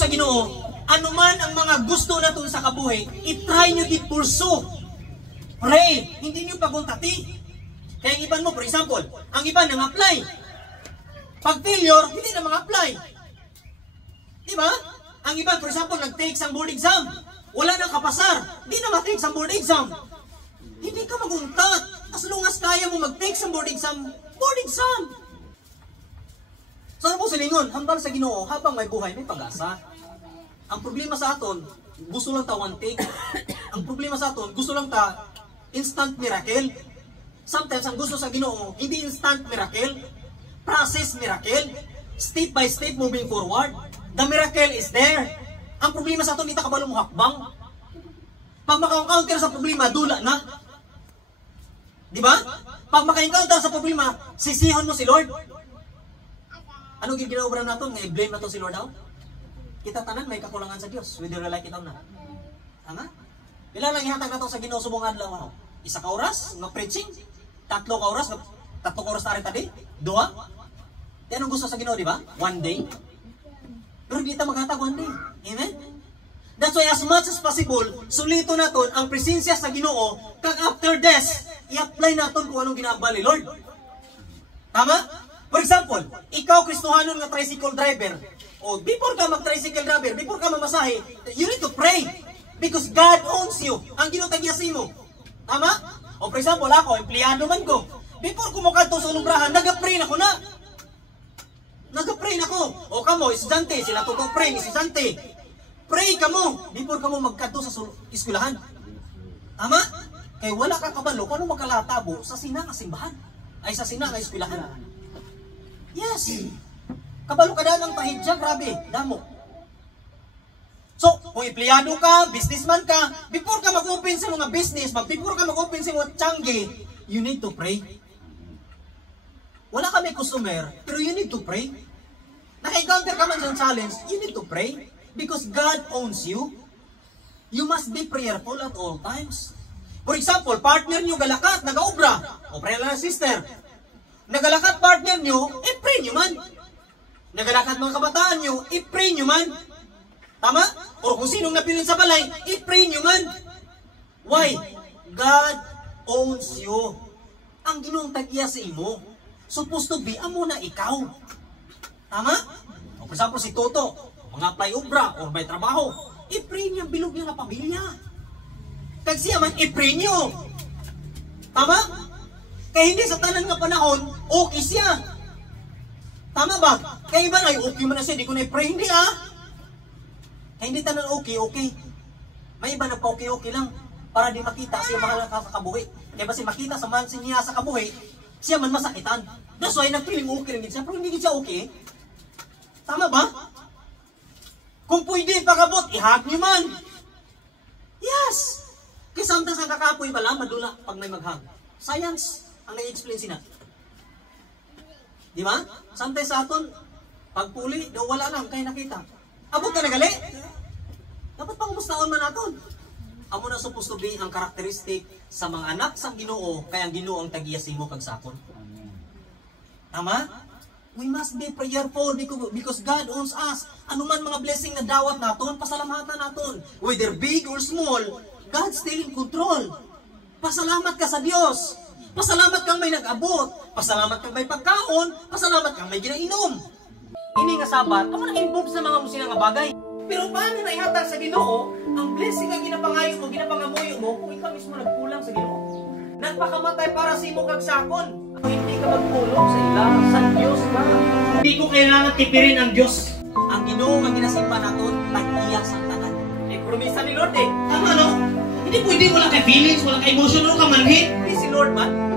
sa Ginoo, anuman ang mga gusto naton sa kabuhi, i-try nyo di pursue. Pray, hindi nyo paguntati. Kaya ang iban mo, for example, ang iban nang apply. Pag failure, hindi na mga-apply. Diba? Ang iban, for example, nag-take sa board exam. Wala nang kapasar. Hindi na ma-take sa board exam. Hindi ka maguntat. As long as kaya mo mag-take sa board exam, board exam. So ano po sa lingon? Hambal sa Ginoo, habang may buhay, may pag-asa. Ang problema sa aton, gusto lang ta one take. Ang problema sa aton, gusto lang ta instant miracle. Sometimes ang gusto sa Ginoo, hindi instant miracle, process miracle, step by step moving forward. The miracle is there. Ang problema sa aton, hindi ta kabalo mo hakbang. Pag maka-encounter sa problema, dula na. Di ba? Pag maka-encounter sa problema, sisihon mo si Lord. Ano ginagawa natin? Nga i-blame na to si Lord daw? Kita tanan may kakulangan sa Dios, whether you like it or not. Tama? Pila lang ihatag nato sa Ginoo subong adlaw ano? Isa ka oras nga preaching, 3 ka oras, 3 oras na rin tadi, 2. Di anong gusto sa Ginoo, di ba? 1 day. Pero di ta maghatag 1 day. Amen? That's why as much as possible, sulito naton ang presensya sa Ginoo kag after death, i-apply naton kung anong ginagawa ni Lord. Tama? For example, ikaw Kristohanon nga tricycle driver, o before ka mag-tricycle driver, before ka mamasahe, you need to pray. Because God owns you. Ang Ginoo tagyasi mo. Tama? O for example, ako, empleyado man ko. Before ko makadto sa lumbrahan, nag-pray na ko na. Nag-pray na ko. O kamo, estudyante, sila to pray, estudyante. Pray ka mo before ka mo magkadto sa eskwelahan. Tama? Kaya wala ka kabalo kung ano magkalatabo sa sinang simbahan. Ay sa sinang eskwelahan. Yes. Kabalo ka daan ng tahidya, grabe, damo. So, kung empleyado ka, businessman ka, before ka mag-open sa mga business, before ka mag-open sa mga tiyangge, you need to pray. Wala ka may customer, pero you need to pray. Naka-encounter ka man sa challenge, you need to pray. Because God owns you. You must be prayerful at all times. For example, partner nyo galakat, nag-aobra. O pray lang sister. Nagalakat partner nyo, i-pray nyo man. Nagalakat mga kabataan nyo, i-pray nyo man. Tama? O kung sinong napilin sa balay, i-pray nyo man. Why? God owns you. Ang Ginoong tag-iya sa imo. Supposed to be, amo na ikaw. Tama? O for example, si Toto, mga apply obra or may trabaho, i-pray niya bilog niya na pamilya. Kag siya man, i-pray niyo. Tama? Kaya hindi sa tanan nga panahon, okay siya. Tama ba? Kaya iba na, okay man na siya, di ko na i-pray, hindi ah. Kaya hindi tanan okay. May iba na pa-okay lang para di makita siya mahal ka sa kabuhi. Kaya basi makita sa mansin niya sa kabuhi, siya man masakitan. That's why nagpiling okay lang siya, pero hindi siya okay. Tama ba? Kung pwede pagabot, ihag niyo man. Yes! Kaya sometimes ang kakapoy pala, madula pag may maghag. Science ang nai-explain sina. Di ba? Sometimes sa aton, pagpuli, daw wala lang, kaya nakita. Abot ka na gali? Dapat pang mustaon man naton. Amo na supposed to be ang karakteristik sa mga anak sa Ginoo, kaya ang Ginoo ang tag-iyasi mo kag sakon. Tama? We must be prayerful because God owns us. Ano man mga blessing na dawat naton, pasalamatan naton. Whether big or small, God's still in control. Pasalamat ka sa Dios. Pasalamat kang may nag-abot. Pasalamat kang may pagkaon. Pasalamat kang may ginainom. Ini nga Sabat, amo na-involve sa mga musina nga bagay. Pero paano na ihatag sa Ginoo ang blessing nga ginapangayo mo, ginapangamuyo mo kung ikaw mismo nagkulang sa Ginoo? Nagpakamatay para sa imo kag sakon. Kung hindi ka magpulong sa ila, sa Dios ka. Hindi ko kailangan tipirin ang Dios. Ang Ginoo nga ginasimba naton, tag-iya sa tanan. Ay promesa ni Lord eh. Tama no? Hindi pwede wala kay feelings, wala kay emotion, wala ka manhid. Hindi si Lord man.